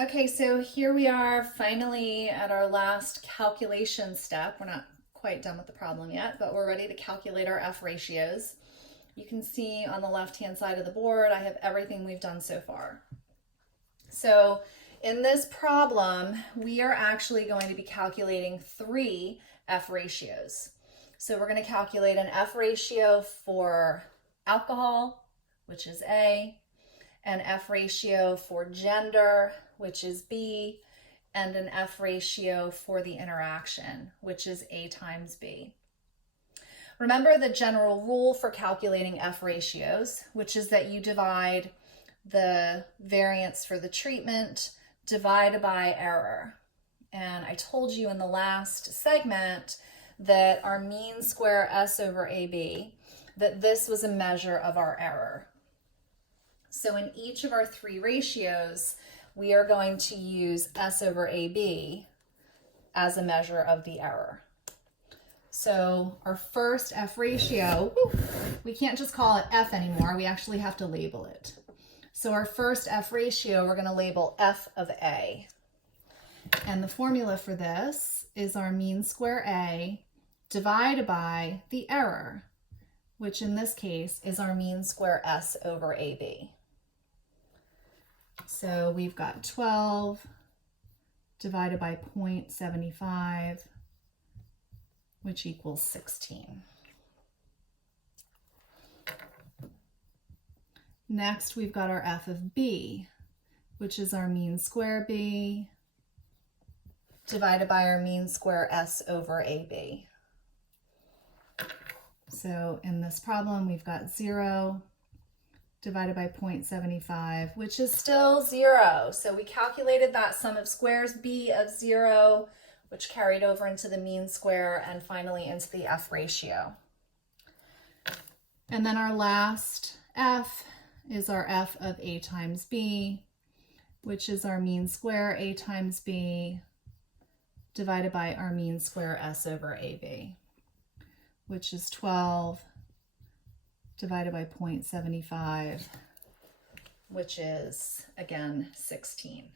Okay, so here we are finally at our last calculation step. We're not quite done with the problem yet, but we're ready to calculate our F ratios. You can see on the left-hand side of the board, I have everything we've done so far. So in this problem, we are actually going to be calculating 3 F ratios. So we're going to calculate an F ratio for alcohol, which is A, an F ratio for gender, which is B, and an F ratio for the interaction, which is A times B. Remember the general rule for calculating F ratios, which is that you divide the variance for the treatment divided by error. And I told you in the last segment that our mean square S over AB, that this was a measure of our error. So in each of our 3 ratios, we are going to use S over AB as a measure of the error. So our first F ratio, we can't just call it F anymore, we actually have to label it. So our first F ratio, we're going to label F of A. And the formula for this is our mean square A divided by the error, which in this case is our mean square S over AB. So we've got 12 divided by 0.75, which equals 16. Next, we've got our F of B, which is our mean square B divided by our mean square S over AB. So in this problem, we've got 0 divided by 0.75, which is still 0. So we calculated that sum of squares, B of 0, which carried over into the mean square and finally into the F ratio. And then our last F is our F of A times B, which is our mean square A times B divided by our mean square S over AB, which is 12 divided by 0.75, which is, again, 16.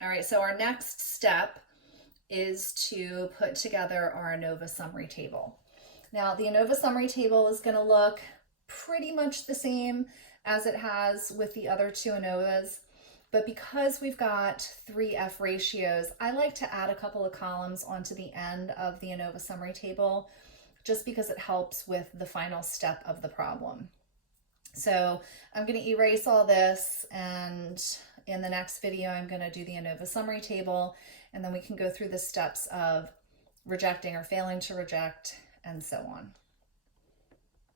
All right, so our next step is to put together our ANOVA summary table. Now, the ANOVA summary table is going to look pretty much the same as it has with the other 2 ANOVAs, but because we've got 3 F ratios, I like to add a couple of columns onto the end of the ANOVA summary table just because it helps with the final step of the problem. So I'm going to erase all this, and in the next video I'm going to do the ANOVA summary table, and then we can go through the steps of rejecting or failing to reject and so on.